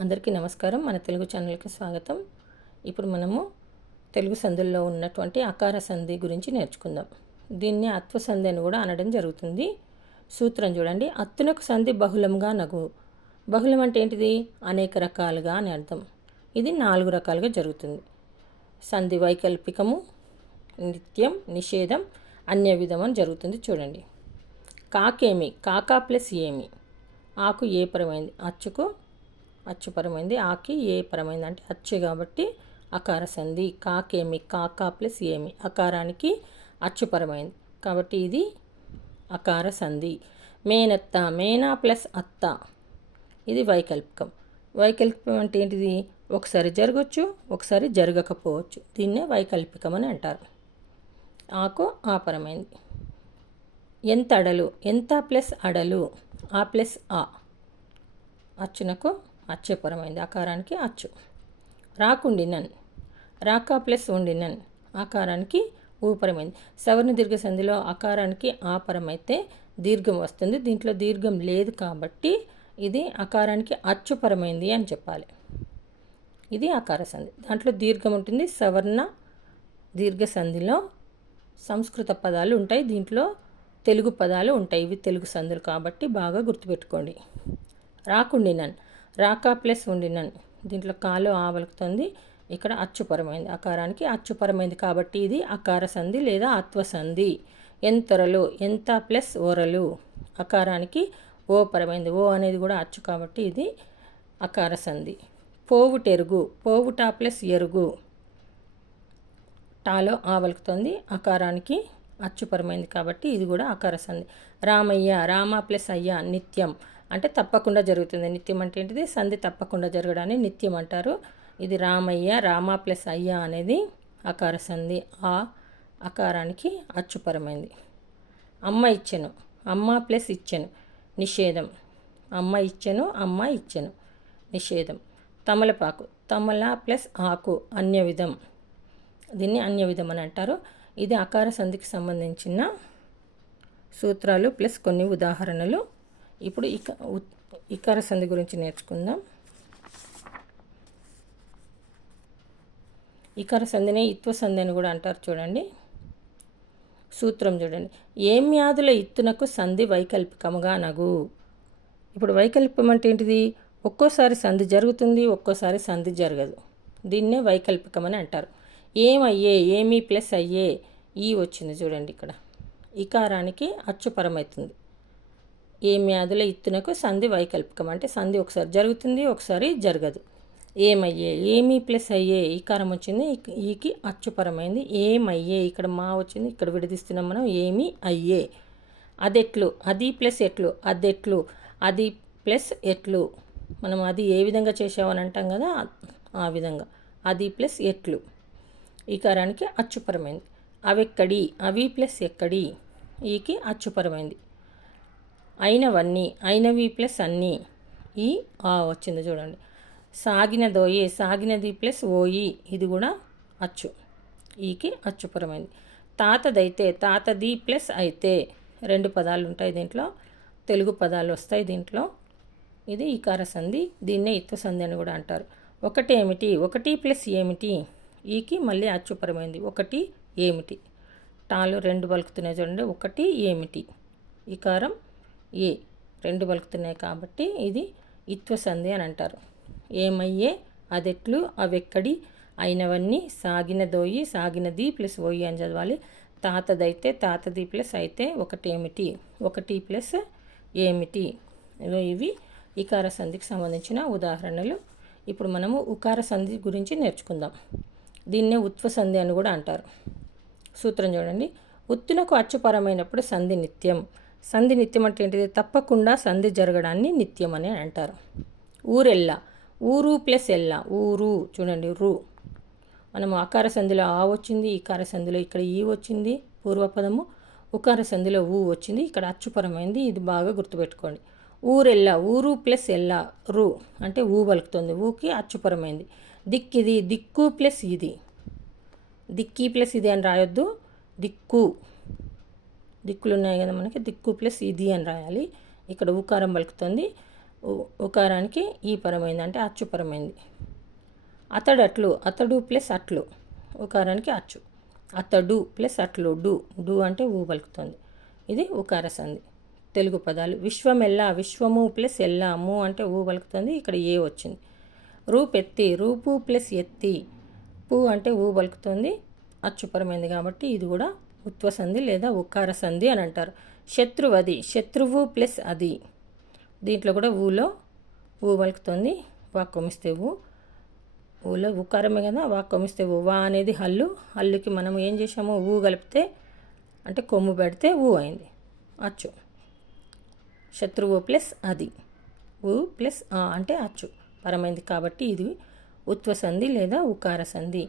అందరికీ నమస్కారం. మన తెలుగు ఛానల్కి స్వాగతం. ఇప్పుడు మనము తెలుగు సందుల్లో ఉన్నటువంటి అకార సంధి గురించి నేర్చుకుందాం. దీన్ని అత్వ సంధి అని కూడా అనడం జరుగుతుంది. సూత్రం చూడండి. అత్తునకు సంధి బహుళంగా నగు. బహుళం అంటే ఏంటిది? అనేక రకాలుగా అని అర్థం. ఇది నాలుగు రకాలుగా జరుగుతుంది. సంధి వైకల్పికము నిత్యం నిషేధం అన్య విధం అని జరుగుతుంది చూడండి. కాకేమి? కాకా ప్లస్ ఏమి? ఆకు ఏ పరమైంది? అచ్చుకు అచ్చు పరమైంది ఆకి ఏ పరమైంది? అంటే అచ్చు కాబట్టి అకార సంధి కాకేమి కాకా ప్లస్ ఏమి? అకారానికి అచ్చుపరమైంది. కాబట్టి ఇది అకార సంధి. మేనత్త మేనా ప్లస్ అత్త. ఇది వైకల్పికం. వైకల్పికం అంటే ఏంటిది? ఒకసారి జరగచ్చు ఒకసారి జరగకపోవచ్చు. దీన్నే వైకల్పికం అని అంటారు. ఆకు ఆపరమైంది ఎంత అడలు? ఎంత ప్లస్ అడలు? ఆ ప్లస్ ఆ. అచ్చునకు అచ్చుపరమైంది ఆకారానికి అచ్చు. రాకుండినన్ రాక ప్లస్ ఉండినన్ ఆకారానికి ఊపరమైంది. సవర్ణ దీర్ఘ సంధిలో ఆకారానికి ఆపరమైతే దీర్ఘం వస్తుంది. దీంట్లో దీర్ఘం లేదు కాబట్టి ఇది ఆకారానికి అచ్చుపరమైంది అని చెప్పాలి. ఇది ఆకార సంధి. దాంట్లో దీర్ఘం ఉంటుంది. సవర్ణ దీర్ఘ సంధిలో సంస్కృత పదాలు ఉంటాయి. దీంట్లో తెలుగు పదాలు ఉంటాయి. ఇవి తెలుగు సందులు కాబట్టి బాగా గుర్తుపెట్టుకోండి. రాకుండినన్ రాకా ప్లస్ ఉండినన్ దీంట్లో కాలు ఆవలుకుతుంది. ఇక్కడ అచ్చుపరమైంది. అకారానికి అచ్చుపరమైంది కాబట్టి ఇది అకార సంధి లేదా అత్వ సంధి. ఎంతొరలు ఎంత ప్లస్ ఓరలు. అకారానికి ఓ పరమైంది. ఓ అనేది కూడా అచ్చు కాబట్టి ఇది అకార సంధి. పోవుటెరుగు పోవుట ప్లస్ ఎరుగు. టాలో ఆవలుకుతుంది. అకారానికి అచ్చుపరమైంది కాబట్టి ఇది కూడా అకార సంధి. రామయ్య రామ ప్లస్ అయ్య నిత్యం. అంటే తప్పకుండా జరుగుతుంది. నిత్యం అంటే ఏంటిది? సంధి తప్పకుండా జరగడాన్ని నిత్యం అంటారు. ఇది రామయ్య రామ ప్లస్ అయ్య అనేది అకార సంధి. ఆ అకారానికి అచ్చుపరమైంది. అమ్మ ఇచ్చెను. అమ్మ ప్లస్ ఇచ్చెను. నిషేధం. అమ్మ ఇచ్చెను అమ్మ ఇచ్చెను. నిషేధం. తమలపాకు. తమల ప్లస్ ఆకు. అన్య విధం దీన్ని అన్య విధం అని అంటారు. ఇది అకార సంధికి సంబంధించిన సూత్రాలు ప్లస్ కొన్ని ఉదాహరణలు. ఇప్పుడు ఇక ఇకార సంధి గురించి నేర్చుకుందాం. ఇకార సంధిని ఇత్వ సంధి అని కూడా అంటారు చూడండి. సూత్రం చూడండి. ఏం వ్యాధుల ఇత్తునకు సంధి వైకల్పికముగా నగు? ఇప్పుడు వైకల్పం అంటే ఏంటిది? ఒక్కోసారి సంధి జరుగుతుంది ఒక్కోసారి సంధి జరగదు. దీన్నే వైకల్పికం అని అంటారు. ఏమయ్యే ఏమీ ప్లస్ అయ్యే ఈ వచ్చింది చూడండి ఇక్కడ. ఇకారానికి అచ్చుపరమవుతుంది ఏ వ్యాధుల ఇత్తునకు సంధి వైకల్పికం. అంటే సంధి ఒకసారి జరుగుతుంది ఒకసారి జరగదు. ఏమయ్యే? ఏమీ ప్లస్ అయ్యే? ఈకారం వచ్చింది ఈకి అచ్చుపరమైంది. ఏమయ్యే? ఇక్కడ మా వచ్చింది ఇక్కడ విడదీస్తున్నాం మనం. ఏమి అయ్యే? అదెట్లు అది ప్లస్ ఎట్లు? అదెట్లు అది ప్లస్ ఎట్లు? మనం అది ఏ విధంగా చేసామని అంటాం కదా ఆ విధంగా. అది ప్లస్ ఎట్లు? ఈకారానికి అచ్చుపరమైంది. అవెక్కడి అవి ప్లస్ ఎక్కడి? ఈకి అచ్చుపరమైంది. అయినవన్నీ అయినవి ప్లస్ అన్నీ. ఈ ఆ వచ్చింది చూడండి. సాగినదోయే సాగినది ప్లస్ ఓయి. ఇది కూడా అచ్చు. ఈకి అచ్చుపరమైంది. తాతదైతే తాతది ప్లస్ అయితే. రెండు పదాలు ఉంటాయి దీంట్లో. తెలుగు పదాలు వస్తాయి దీంట్లో. ఇది ఈకార సంధి దీన్నే ఇత్వ సంధి అని కూడా అంటారు. ఒకటి ఏమిటి? ఒకటి ప్లస్ ఏమిటి? ఈకి మళ్ళీ అచ్చుపరమైంది. ఒకటి ఏమిటి? టాలు రెండు పలుకుతున్నాయి చూడండి. ఒకటి ఏమిటి? ఈకారం ఏ రెండు పలుకుతున్నాయి కాబట్టి ఇది ఇత్వ సంధి అని అంటారు. ఏమయ్యే? అదెట్లు అవెక్కడి అయినవన్నీ సాగిన దోయి సాగినది ప్లస్ ఓయి అని చదవాలి. తాతదైతే తాతది ప్లస్ అయితే ఒకటేమిటి? ఒకటి ప్లస్ ఏమిటి? ఇవి ఇకార సంధికి సంబంధించిన ఉదాహరణలు. ఇప్పుడు మనము ఉకార సంధి గురించి నేర్చుకుందాం. దీన్నే ఉత్వ సంధి అని కూడా అంటారు. సూత్రం చూడండి. ఉత్తునకు అచ్చుపరమైనప్పుడు సంధి నిత్యం. సంధి నిత్యం అంటే ఏంటిది? తప్పకుండా సంధి జరగడాన్ని నిత్యం అని అంటారు. ఊరెల్లా. ఊరు ప్లస్ ఎల్లా. ఊరు. చూడండి రు. మనం ఆకార సంధిలో ఆ వచ్చింది ఈకార సంధిలో ఇక్కడ ఈ వచ్చింది పూర్వపదము. ఉకార సంధిలో ఊ వచ్చింది ఇక్కడ అచ్చుపరమైంది ఇది బాగా గుర్తుపెట్టుకోండి. ఊరెల్లా. ఊరు ప్లస్ ఎల్లా. రు. అంటే ఊ పలుకుతుంది ఊకి అచ్చుపరమైంది. దిక్కిది దిక్కు ప్లస్ ఇది. దిక్కి ప్లస్ ఇది అని రాయొద్దు. దిక్కు. దిక్కులు ఉన్నాయి కదా మనకి. దిక్కు ప్లస్ ఇది అని రాయాలి. ఇక్కడ ఉకారం పలుకుతుంది. ఉకారానికి ఈ పరమైంది అంటే అచ్చు పరమైంది. అట్లు అతడు ప్లస్ అట్లు. ఉకారానికి అచ్చు. అతడు ప్లస్ అట్లు డు. డు అంటే ఊ పలుకుతుంది. ఇది ఉకార సంధి. తెలుగు పదాలు. విశ్వం ఎల్లా విశ్వము ప్లస్ ఎల్లా ము అంటే ఊ పలుకుతుంది. ఇక్కడ ఏ వచ్చింది? రూపెత్తి రూపు ప్లస్ ఎత్తి. పూ అంటే ఊ పలుకుతుంది. అచ్చుపరమైంది కాబట్టి ఇది కూడా ఉత్వ సంధి లేదా ఉకార సంధి అని అంటారు. శత్రువది శత్రువు ప్లస్ అది. దీంట్లో కూడా ఊలో ఊ వలుకుతుంది వాక్కొమిస్తే ఊ. ఊలో ఉకారమే కదా వాక్కొమిస్తే ఊ. వా అనేది హల్లు. హల్లుకి మనం ఏం చేసామో ఊ కలిపితే అంటే కొమ్ము పెడితే ఊ అయింది. అచ్చు. శత్రువు ప్లస్ అది. ఊ ప్లస్ ఆ అంటే అచ్చు. పరమైంది కాబట్టి ఇది ఉత్వ సంధి లేదా ఉకార సంధి.